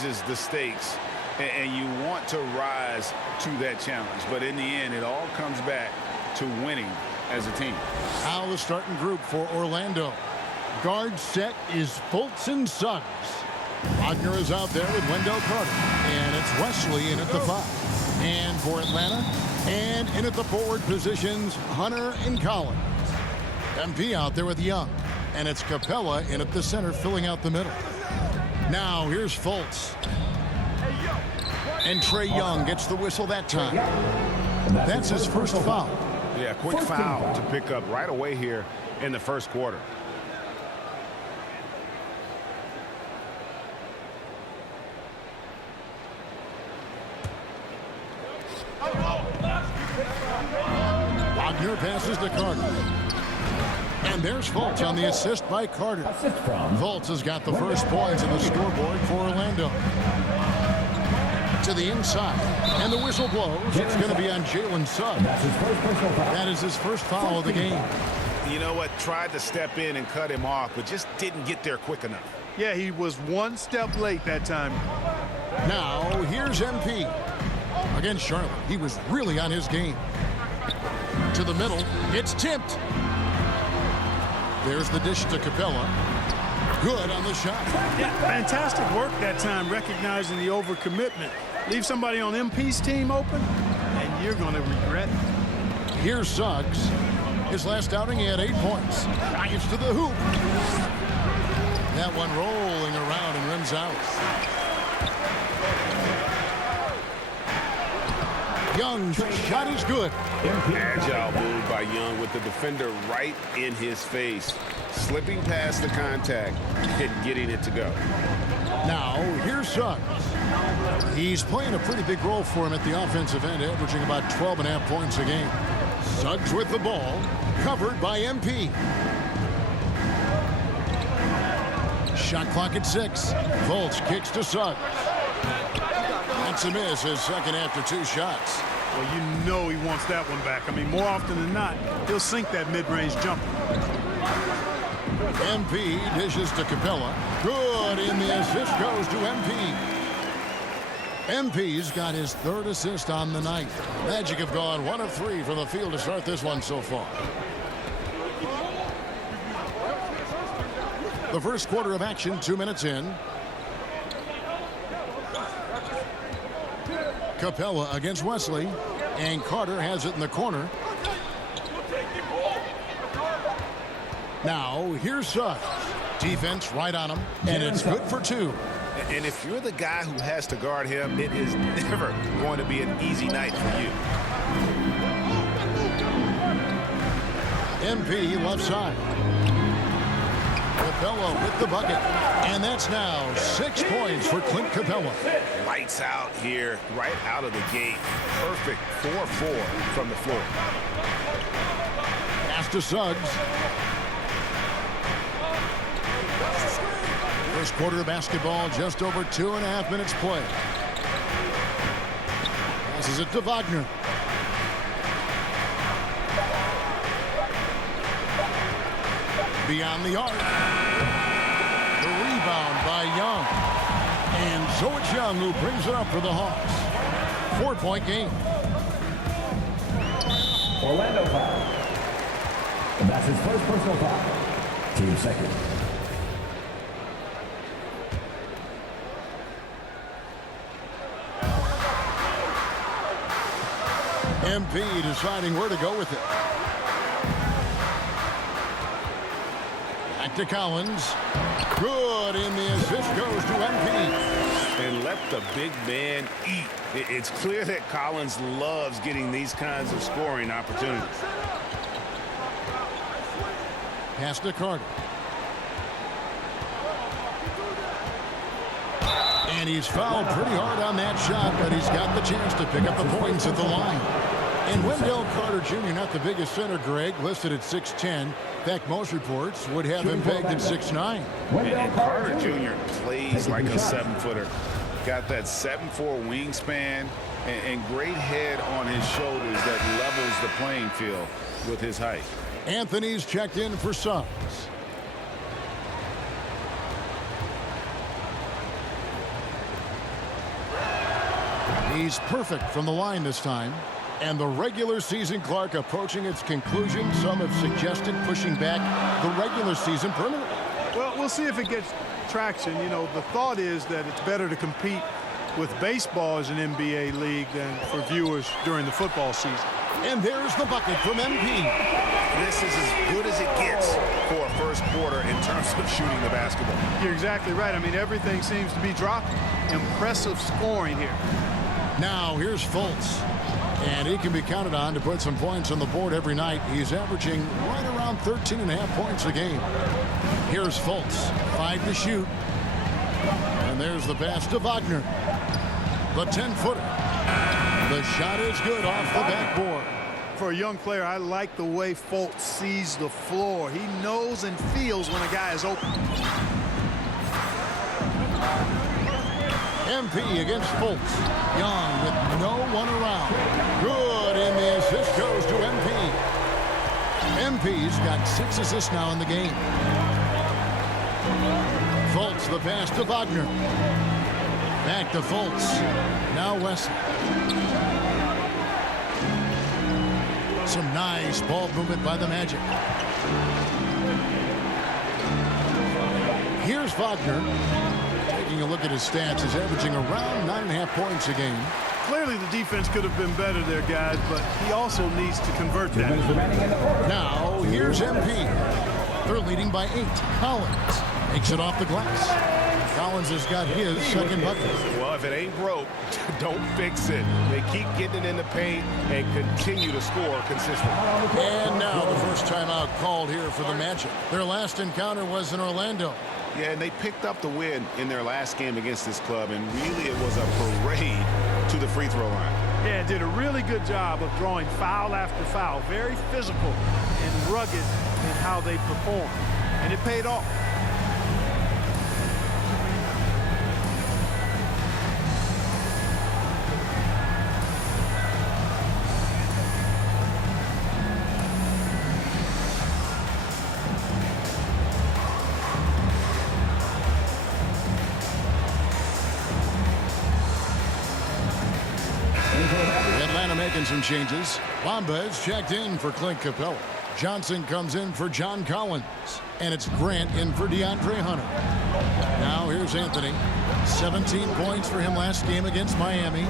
raises the stakes, and you want to rise to that challenge. But in the end, it all comes back to winning as a team. Now the starting group for Orlando. Guard set is Fultz and Suggs. Wagner is out there with Wendell Carter. And it's Wesley in at the 5. And for Atlanta, and in at the forward positions, Hunter and Collins. MP out there with Young. And it's Capella in at the center, filling out the middle. Now here's Fultz. And Trae Young gets the whistle that time. That's his first foul. Yeah, quick foul to pick up right away here in the first quarter. Wagner passes to Carter. And there's Fultz on the assist by Carter. Fultz has got the first points in the scoreboard for Orlando. To the inside. And the whistle blows. It's going to be on Jalen Suggs. That is his first foul of the game. You know what? Tried to step in and cut him off, but just didn't get there quick enough. Yeah, he was one step late that time. Now, here's MP. Against Charlotte, he was really on his game. To the middle, it's tipped. There's the dish to Capella. Good on the shot. Yeah, fantastic work that time, recognizing the overcommitment. Leave somebody on MP's team open, and you're going to regret it. Here's Suggs. His last outing, he had 8 points. Gets to the hoop. That one rolling around and rims out. Young's shot is good. Agile move by Young with the defender right in his face. Slipping past the contact and getting it to go. Now, here's Suggs. He's playing a pretty big role for him at the offensive end, averaging about 12.5 points a game. Suggs with the ball, covered by MP. Shot clock at 6. Fultz kicks to Suggs. That's a miss, his second after 2 shots. Well, you know he wants that one back. I mean, more often than not, he'll sink that mid-range jumper. MP dishes to Capella. Good, and the assist goes to MP. MP's got his 3rd assist on the night. Magic have gone 1 of 3 from the field to start this one so far. The first quarter of action, 2 minutes in. Capella against Wesley, and Carter has it in the corner. Now, here's Suggs. Defense right on him, and it's good for 2. And if you're the guy who has to guard him, it is never going to be an easy night for you. MP left side. Capella with the bucket. And that's now 6 points for Clint Capella. Lights out here, right out of the gate. Perfect 4-4 from the floor. Pass to Suggs. First quarter of basketball, just over 2.5 minutes play. Passes it to Wagner. Beyond the arc. The rebound by Young. And so it's Young who brings it up for the Hawks. 4-point game. Orlando foul. And that's his first personal foul. Team second. MP deciding where to go with it. Back to Collins. Good, and the assist goes to MP. And let the big man eat. It's clear that Collins loves getting these kinds of scoring opportunities. Pass to Carter. And he's fouled pretty hard on that shot, but he's got the chance to pick up the points at the line. And Wendell Carter Jr., not the biggest center, Greg, listed at 6'10". In fact, most reports would have him pegged at 6'9". And Carter Jr. plays like a 7-footer. Got that 7'4" wingspan and great head on his shoulders that levels the playing field with his height. Anthony's checked in for Suggs. He's perfect from the line this time. And the regular season, Clark, approaching its conclusion. Some have suggested pushing back the regular season permanently. Well, we'll see if it gets traction. You know, the thought is that it's better to compete with baseball as an NBA league than for viewers during the football season. And there's the bucket from MP. This is as good as it gets for a first quarter in terms of shooting the basketball. You're exactly right. I mean, everything seems to be dropping. Impressive scoring here. Now here's Fultz. And he can be counted on to put some points on the board every night. He's averaging right around 13.5 points a game. Here's Fultz. 5 to shoot. And there's the pass to Wagner. The 10-footer. The shot is good off the backboard. For a young player, I like the way Fultz sees the floor. He knows and feels when a guy is open. MP against Fultz. Young with no one around. Good, and the assist goes to MP. MP's got 6 assists now in the game. Fultz, the pass to Wagner. Back to Fultz. Now Wesley. Some nice ball movement by the Magic. Here's Wagner. Taking a look at his stats, he's averaging around 9.5 points a game. Clearly the defense could have been better there, guys, but he also needs to convert that. Now, here's MP. They're leading by 8. Collins makes it off the glass. Collins has got his second bucket. Well, if it ain't broke, don't fix it. They keep getting it in the paint and continue to score consistently. And now the first timeout called here for the Magic. Their last encounter was in Orlando. Yeah, and they picked up the win in their last game against this club, and really it was a parade to the free throw line. Yeah, did a really good job of drawing foul after foul. Very physical and rugged in how they perform. And it paid off. Making some changes. Bamba is checked in for Clint Capella. Johnson comes in for John Collins. And it's Grant in for DeAndre Hunter. Now here's Anthony. 17 points for him last game against Miami.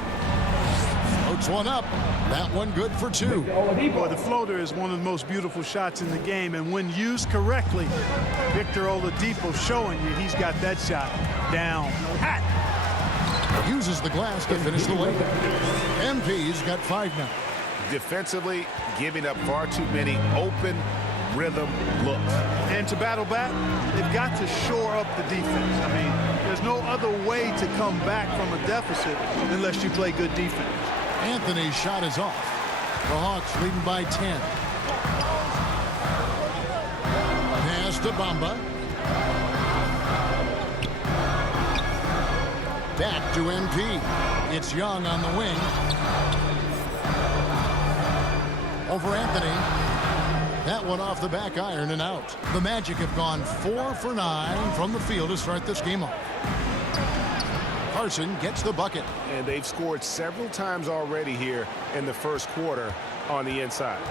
Floats one up. That one good for 2. Boy, the floater is one of the most beautiful shots in the game. And when used correctly, Victor Oladipo showing you he's got that shot down pat. Uses the glass to finish the layup. MP's got 5 now. Defensively, giving up far too many open rhythm looks. And to battle back, they've got to shore up the defense. I mean, there's no other way to come back from a deficit unless you play good defense. Anthony's shot is off. The Hawks leading by 10. Pass to Bamba. Back to MP. It's Young on the wing. Over Anthony. That one off the back iron and out. The Magic have gone 4 for 9 from the field to start this game off. Carson gets the bucket. And they've scored several times already here in the first quarter on the inside.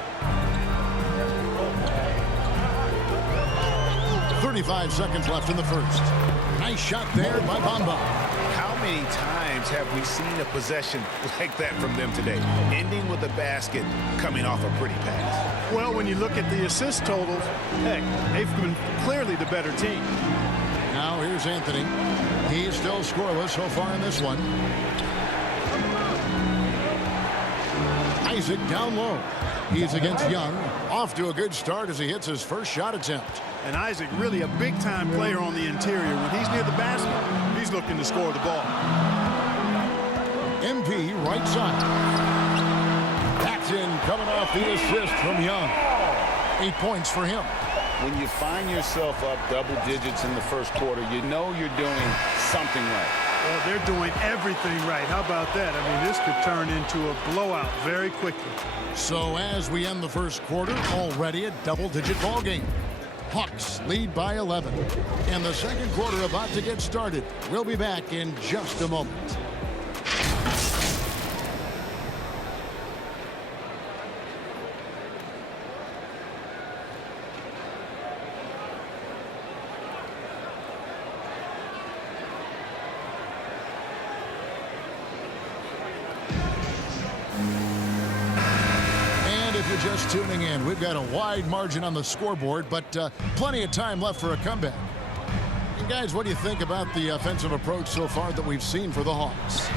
35 seconds left in the first. Nice shot there by Bamba. How many times have we seen a possession like that from them today? Ending with a basket, coming off a pretty pass. Well, when you look at the assist totals, heck, they've been clearly the better team. Now here's Anthony. He's still scoreless so far in this one. Isaac down low. He's against Young. Off to a good start as he hits his first shot attempt. And Isaac really a big-time player on the interior. When he's near the basket, he's looking to score the ball. MP right side. That's in, coming off the assist from Young. 8 points for him. When you find yourself up double digits in the first quarter, you know you're doing something right. Well, they're doing everything right. How about that? I mean, this could turn into a blowout very quickly. So as we end the first quarter, already a double-digit ball game. Hawks lead by 11. And the second quarter about to get started. We'll be back in just a moment. just tuning in, we've got a wide margin on the scoreboard, but plenty of time left for a comeback. And guys, what do you think about the offensive approach so far that we've seen for the Hawks?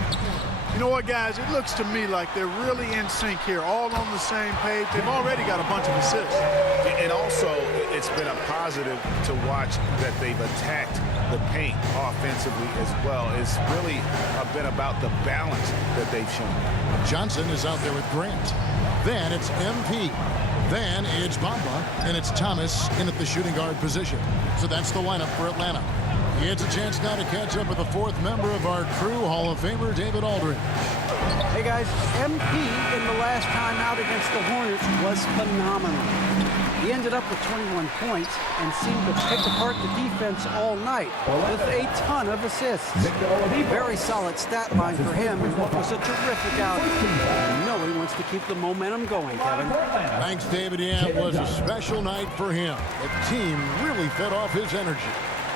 You know what, guys? It looks to me like they're really in sync here, all on the same page. They've already got a bunch of assists. And also, it's been a positive to watch that they've attacked the paint offensively as well. It's really been about the balance that they've shown. Johnson is out there with Grant. Then it's MP. Then it's Bamba, and it's Thomas in at the shooting guard position. So that's the lineup for Atlanta. He gets a chance now to catch up with the fourth member of our crew, Hall of Famer David Aldridge. Hey guys, MP in the last time out against the Hornets was phenomenal. He ended up with 21 points and seemed to pick apart the defense all night with a ton of assists. Very solid stat line for him in what was a terrific outing. I know he wants to keep the momentum going, Kevin. Thanks, David. Yeah, it was a special night for him. The team really fed off his energy.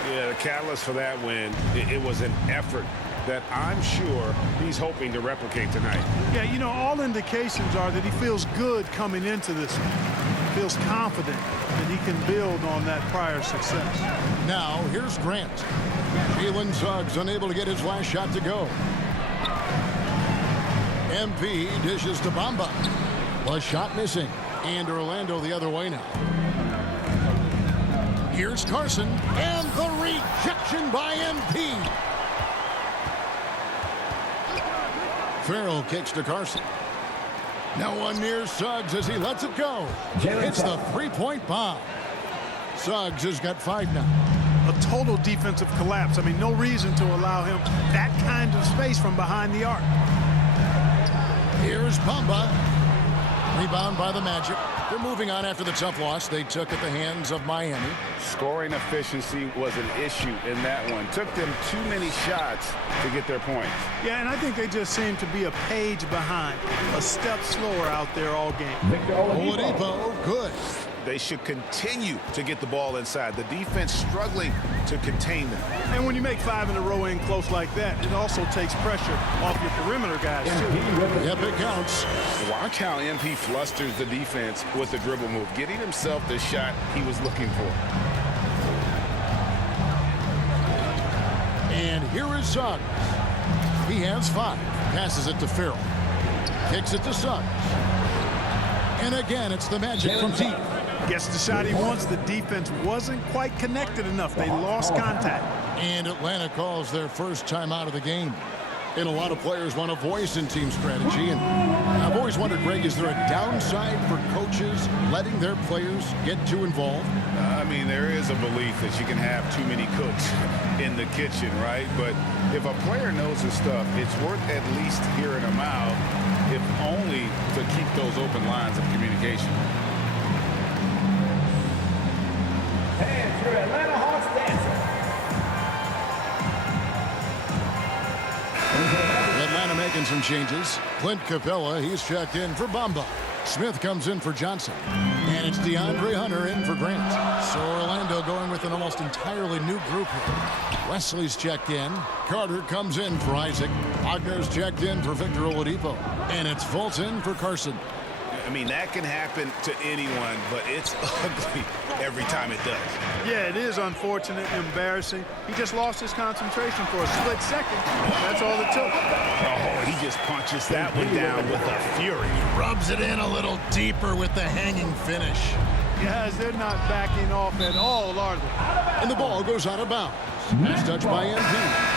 Yeah, the catalyst for that win, it was an effort that I'm sure he's hoping to replicate tonight. Yeah, you know, all indications are that he feels good coming into this one. Feels confident that he can build on that prior success. Now, here's Grant. Jalen Suggs unable to get his last shot to go. MP dishes to Bamba. A shot missing. And Orlando the other way now. Here's Carson, and the rejection by MP. Farrell kicks to Carson. No one near Suggs as he lets it go. Hits the three-point bomb. Suggs has got 5 now. A total defensive collapse. I mean, no reason to allow him that kind of space from behind the arc. Here's Bamba. Rebound by the Magic. They're moving on after the tough loss they took at the hands of Miami. Scoring efficiency was an issue in that one. Took them too many shots to get their points. Yeah, and I think they just seem to be a page behind, a step slower out there all game. Oladipo, good. They should continue to get the ball inside. The defense struggling to contain them. And when you make 5 in a row in close like that, it also takes pressure off your perimeter guys, too. Yep, it counts. Watch how MP flusters the defense with the dribble move, getting himself the shot he was looking for. And here is Suggs. He has 5. Passes it to Farrell. Kicks it to Suggs. And again, it's the Magic from deep. Gets the shot he wants. The defense wasn't quite connected enough. They lost contact. And Atlanta calls their first time out of the game. And a lot of players want a voice in team strategy. And I've always wondered, Greg, is there a downside for coaches letting their players get too involved? I mean, there is a belief that you can have too many cooks in the kitchen, right? But if a player knows his stuff, it's worth at least hearing him out, if only to keep those open lines of communication. And your Atlanta Hawks dancer. Atlanta making some changes. Clint Capella, he's checked in for Bamba. Smith comes in for Johnson. And it's DeAndre Hunter in for Grant. So Orlando going with an almost entirely new group here. Wesley's checked in. Carter comes in for Isaac. Wagner's checked in for Victor Oladipo. And it's Fulton for Carson. I mean, that can happen to anyone, but it's ugly every time it does. Yeah, it is unfortunate and embarrassing. He just lost his concentration for a split second. That's all it took. Oh, he just punches that one down with a fury. Rubs it in a little deeper with the hanging finish. Guys, they're not backing off at all, are they? And the ball goes out of bounds. Nice touch by MP.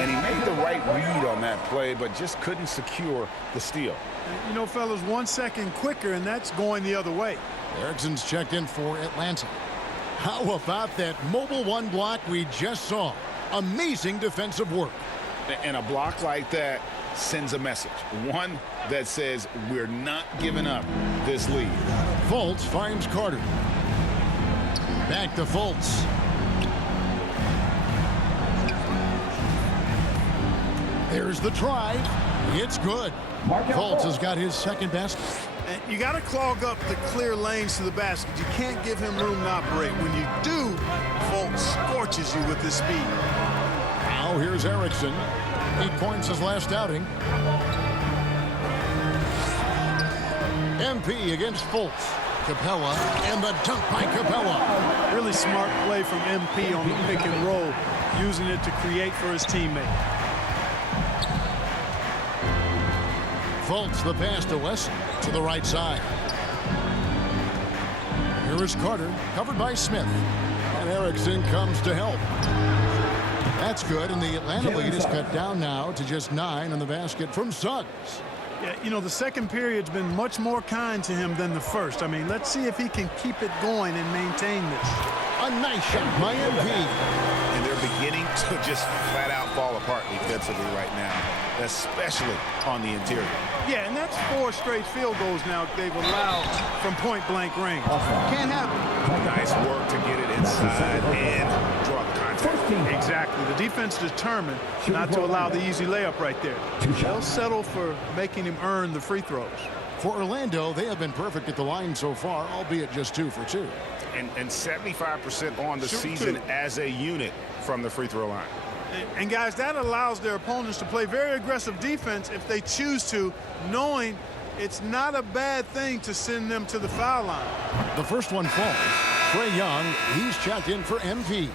And he made the right read on that play, but just couldn't secure the steal. You know, fellas, 1 second quicker, and that's going the other way. Erickson's checked in for Atlanta. How about that mobile 1 block we just saw? Amazing defensive work. And a block like that sends a message. One that says we're not giving up this lead. Fultz finds Carter. Back to Fultz. There's the drive. It's good. Fultz has got his second basket. And you got to clog up the clear lanes to the basket. You can't give him room to operate. When you do, Fultz scorches you with his speed. Now here's Erickson. 8 points his last outing. MP against Fultz. Capella and the dunk by Capella. Really smart play from MP on the pick and roll, using it to create for his teammate. Fultz the pass to West to the right side. Here is Carter, covered by Smith. And Erickson comes to help. That's good, and the Atlanta lead is cut down now to just 9 on the basket from Suggs. Yeah, you know, the second period's been much more kind to him than the first. I mean, let's see if he can keep it going and maintain this. A nice shot by MP. And they're beginning to just flat out fall apart defensively right now, especially on the interior. Yeah, and that's 4 straight field goals now they've allowed from point-blank range. Can't happen. Nice work to get it inside and draw the contact. Exactly. The defense determined not to allow the easy layup right there. They'll settle for making him earn the free throws. For Orlando, they have been perfect at the line so far, albeit just 2 for 2. And 75% on the season as a unit from the free throw line. And guys, that allows their opponents to play very aggressive defense if they choose to, knowing it's not a bad thing to send them to the foul line. The first one falls. Trae Young, he's checked in for MP.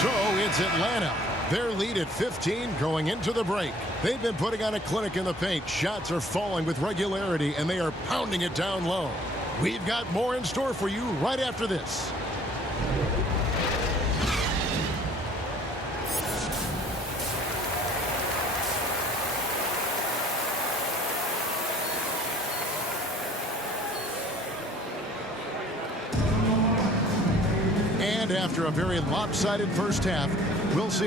So it's Atlanta. Their lead at 15 going into the break. They've been putting on a clinic in the paint. Shots are falling with regularity, and they are pounding it down low. We've got more in store for you right after this. And after a very lopsided first half, we'll see if